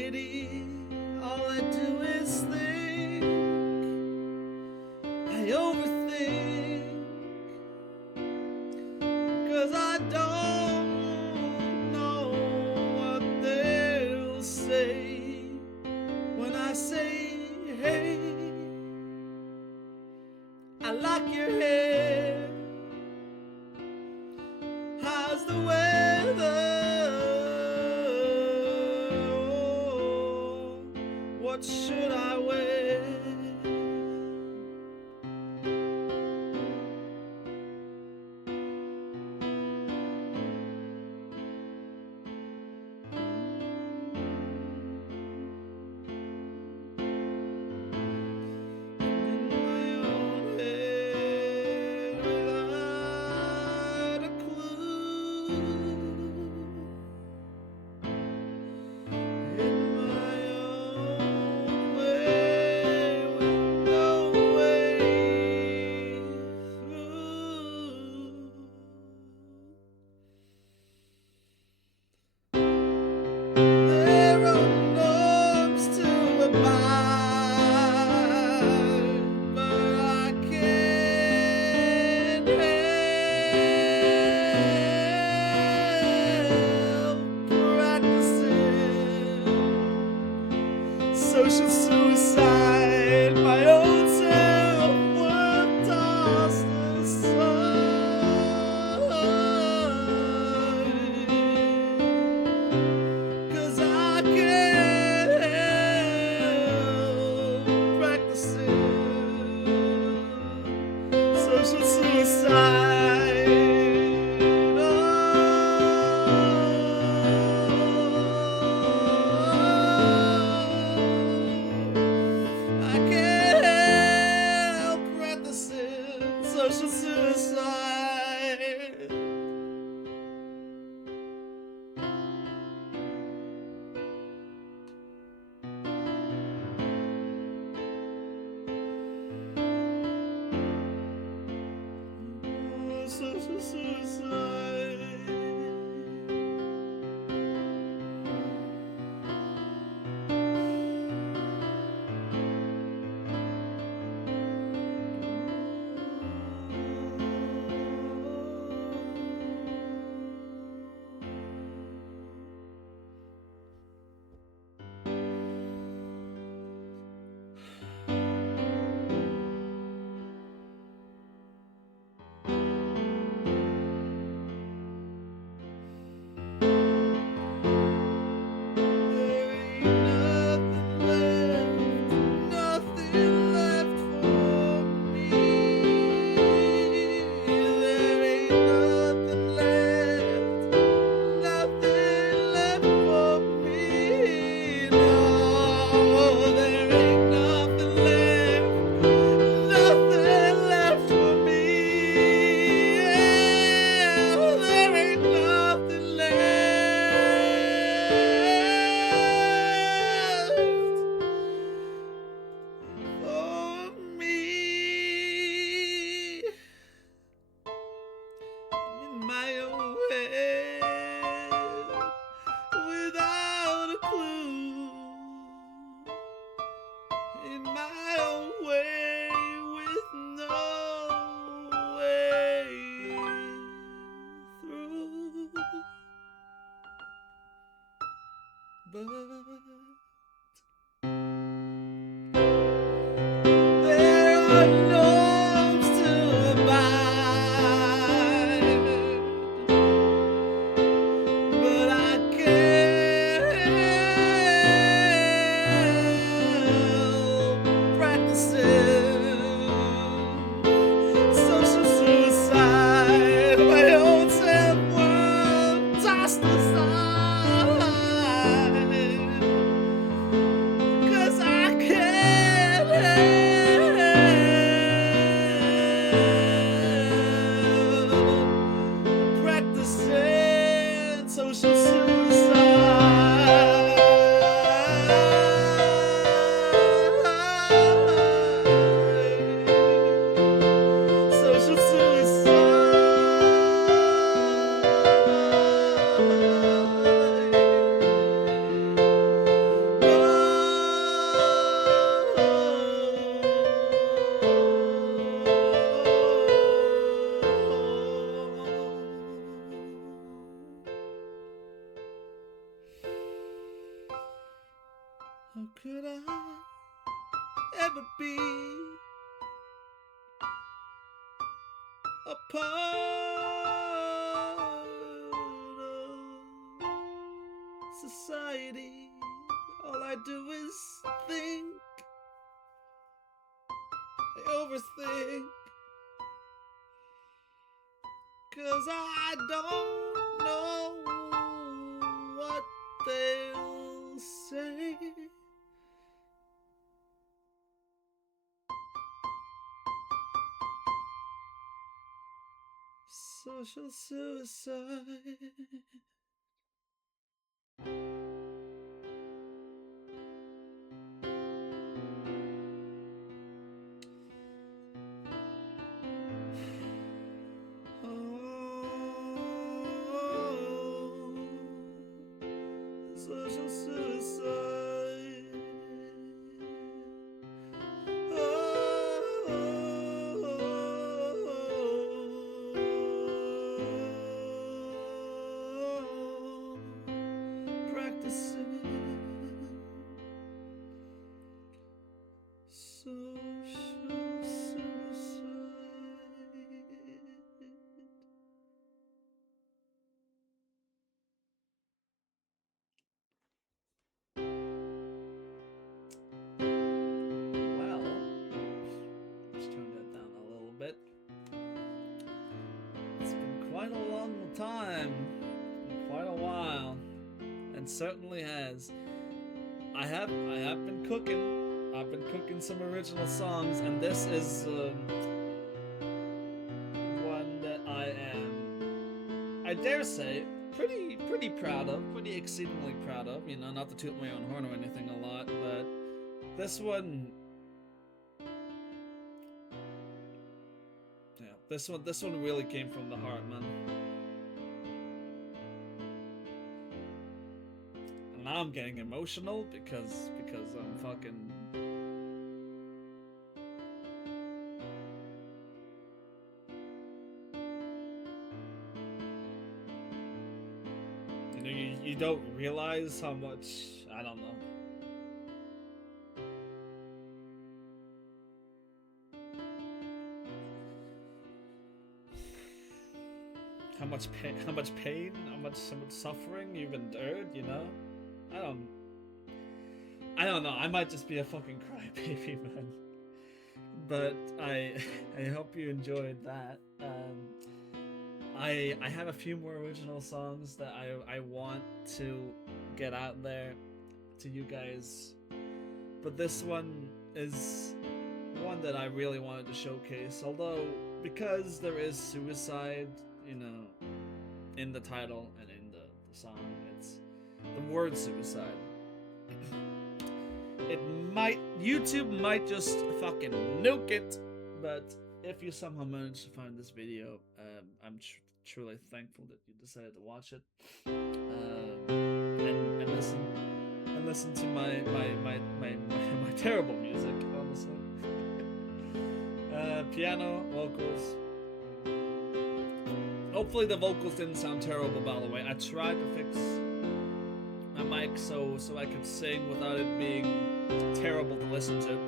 anxiety, all I do is think. I overthink, 'cause I don't know what they'll say when I say, hey, I like your hair. How's the weather? Oh, what should I wear? Social suicide, my own self-worth tossed aside. 'Cause I can't help practicing social suicide. Social suicide. Social suicide. My own way, without a clue, in my own way, with no way through. But there are norms to abide, but I can't help practicing social suicide. My own self-worth tossed aside, 'cause I can't help practicing social suicide. Social suicide. How could I ever be a part of society? All I do is think. I overthink. 'Cause I don't know what they'll say. Social suicide. Social suicide. Practicing social suicide. Well, let's turn that down a little bit. It's been quite a long time. It's been quite a while. And certainly has. I have been cooking. I've been cooking some original songs, and this is one that I dare say, pretty proud of, pretty exceedingly proud of. You know, not to toot my own horn or anything a lot, but this one, yeah, this one really came from the heart, man. And now I'm getting emotional because I'm fucking. You know, you don't realize how much, I don't know. How much pain, how much suffering you've endured, you know? I don't know. I might just be a fucking crybaby, man. But I hope you enjoyed that. I have a few more original songs that I want to get out there to you guys, but this one is one that I really wanted to showcase. Although, because there is suicide, you know, in the title and in the song, it's the word suicide. YouTube might just fucking nuke it, but if you somehow manage to find this video, I'm truly thankful that you decided to watch it, and listen to my terrible music, honestly. Piano, vocals. Hopefully the vocals didn't sound terrible, by the way. I tried to fix my mic so I could sing without it being terrible to listen to.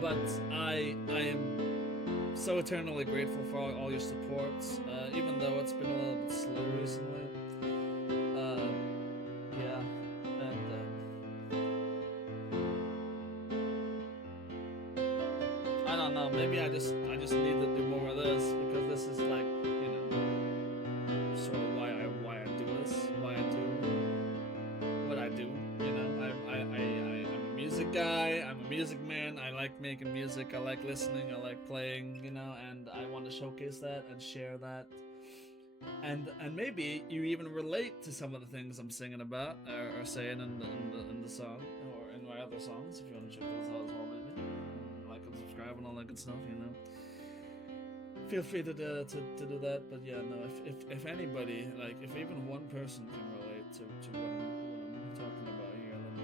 But I am so eternally grateful for all your supports, even though it's been a little bit slow recently. Yeah, and I don't know. Maybe I just need to do more of this, because this is like, you know, sort of why I do this, why I do what I do. You know, I'm a music guy. I'm a music man. I like making music. I like listening. I like playing. You know, and I want to showcase that and share that. And maybe you even relate to some of the things I'm singing about or saying in the song or in my other songs. If you want to check those out as well, maybe like and subscribe and all that good stuff. You know, feel free to do that. But yeah, no. If anybody, like, if even one person can relate to what I'm talking about here, then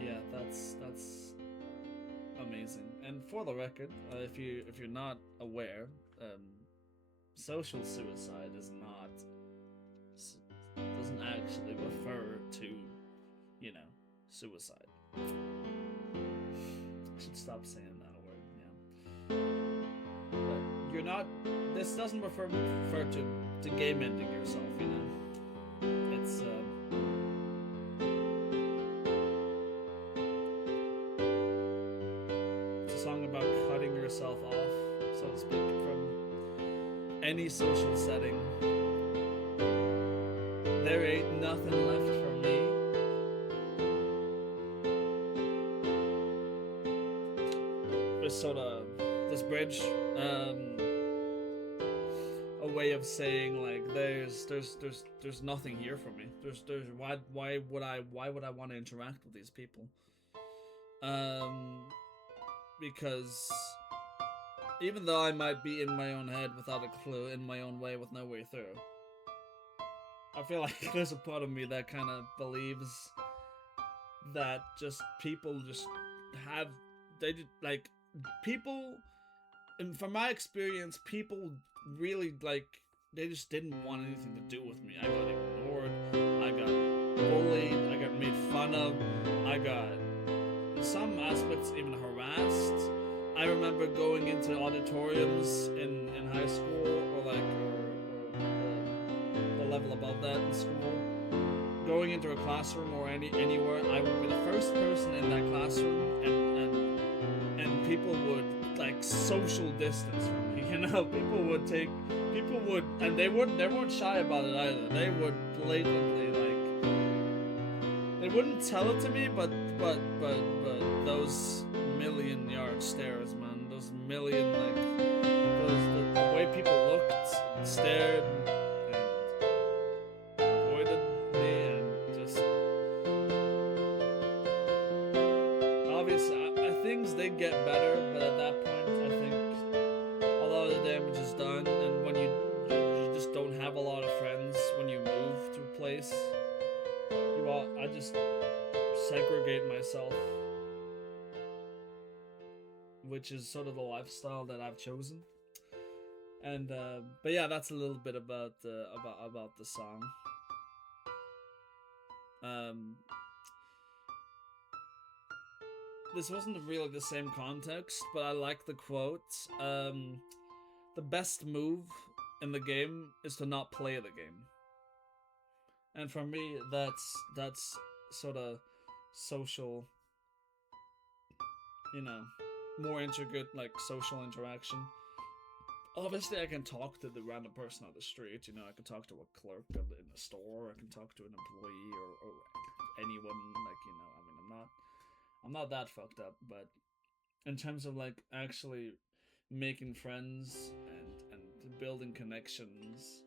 yeah, that's amazing. And for the record, if you're not aware, social suicide is not doesn't actually refer to, you know, suicide. I should stop saying that word. Yeah. But you're not. This doesn't refer to game ending yourself. You know. It's it's a song about cutting yourself off, so to speak, from any social setting. There ain't nothing left for me. There's sort of this bridge, a way of saying like there's nothing here for me. There's why would I want to interact with these people? Because even though I might be in my own head without a clue, in my own way with no way through, I feel like there's a part of me that kind of believes that just people just have, they like, people, and from my experience, people really, like, they just didn't want anything to do with me. I got ignored, I got bullied, I got made fun of, I got, in some aspects, even harassed. I remember going into auditoriums in high school, or like, the level above that in school. Going into a classroom or anywhere, I would be the first person in that classroom, and people would like social distance from me. You know, people would, and they weren't shy about it either. They would blatantly, like, they wouldn't tell it to me, but those million-yard stares, man, those million, like, the way people looked and stared and avoided me, and just, obviously, things did get better, but at that point, I think a lot of the damage is done, and when you just don't have a lot of friends when you move to a place, I just segregate myself, which is sort of the lifestyle that I've chosen. And but yeah, that's a little bit about the song. This wasn't really the same context, but I like the quote. The best move in the game is to not play the game. And for me, that's sort of social, you know, more intricate, like, social interaction. Obviously, I can talk to the random person on the street, you know, I can talk to a clerk in the store, I can talk to an employee, or anyone, like, you know, I mean, I'm not that fucked up, but in terms of, like, actually making friends and building connections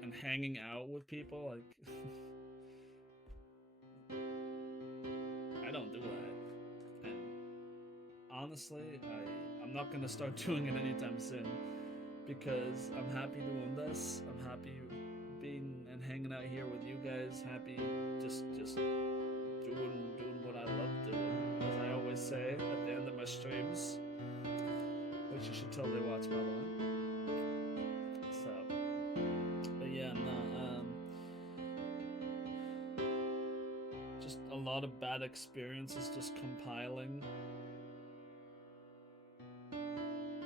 and hanging out with people, like, I don't do that. And honestly, I'm not gonna start doing it anytime soon, because I'm happy doing this. I'm happy being and hanging out here with you guys. Happy just doing what I love doing, as I always say at the end of my streams, which you should totally watch, by the way. So, but yeah, no, just a lot of bad experiences just compiling.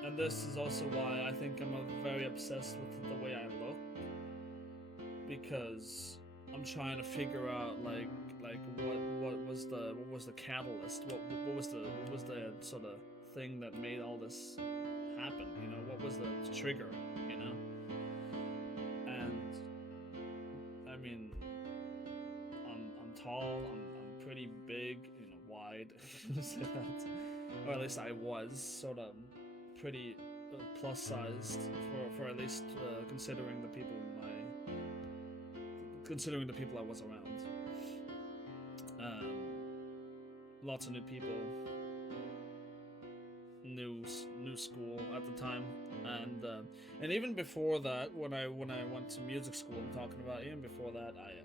And this is also why I think I'm very obsessed with the way I look, because I'm trying to figure out like what was the catalyst, what was the sort of thing that made all this happen, you know, what was the trigger, you know? And I mean, I'm tall, I'm pretty big, you know, wide, say that, or at least I was sort of pretty plus sized for at least considering the people I was around. Lots of new people, new school at the time, and even before that, when I went to music school, I'm talking about, even before that, I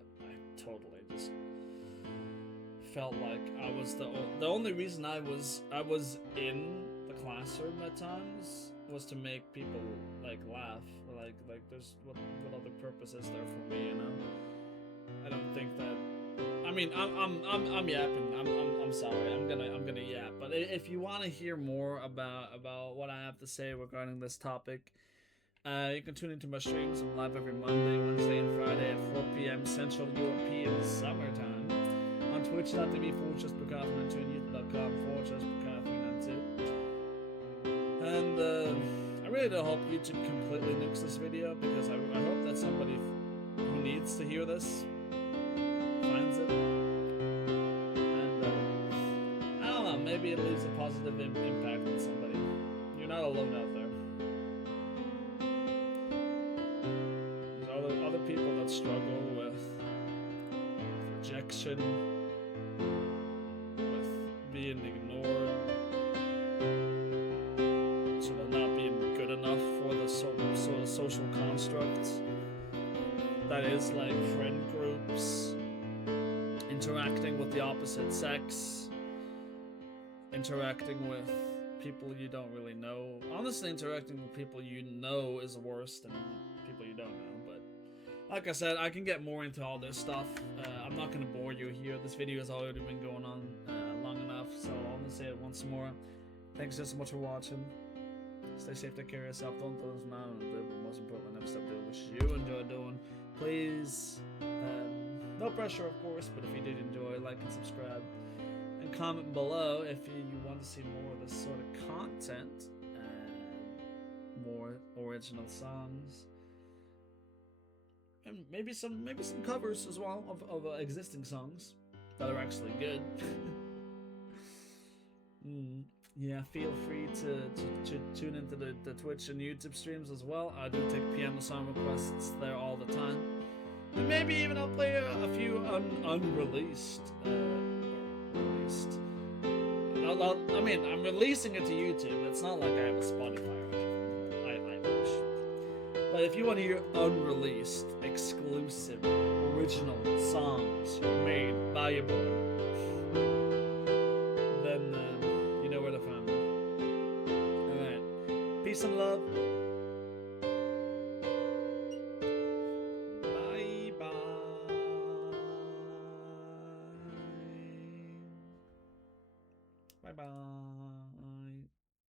totally just felt like I was the only reason I was in the classroom at times was to make people like laugh. Like there's what other purpose is there for me? You know, I don't think that. I mean, I'm yapping. I'm sorry. I'm gonna yap. But if you want to hear more about what I have to say regarding this topic, you can tune into my streams. I'm live every Monday, Wednesday, and Friday at 4 p.m. Central European Summertime on twitch.tv/Bokaj392 and youtube.com/Bokaj392. And I really do hope YouTube completely nukes this video, because I hope that somebody who needs to hear this finds it. And I don't know, maybe it leaves a positive impact on somebody. You're not alone out there. There's other people that struggle with rejection, with being ignored, sort of not being good enough for the sort of social construct that is like friend groups, interacting with the opposite sex, interacting with people you don't really know. Honestly, interacting with people you know is worse than people you don't know, but like I said, I can get more into all this stuff. I'm not going to bore you here. This video has already been going on long enough, so I'm going to say it once more. Thanks so much for watching. Stay safe, take care of yourself, don't do this now, and most importantly, never stop doing what you enjoy doing. Please, no pressure of course, but if you did enjoy, like and subscribe, and comment below if you want to see more of this sort of content, more original songs, and maybe some covers as well of existing songs that are actually good. Yeah, feel free to tune into the Twitch and YouTube streams as well. I do take piano song requests there all the time. And maybe even I'll play a few unreleased. I mean, I'm releasing it to YouTube. It's not like I have a Spotify or anything. I wish. But if you want to hear unreleased, exclusive, original songs made by your boy, then you know where to find me. Alright. Peace and love.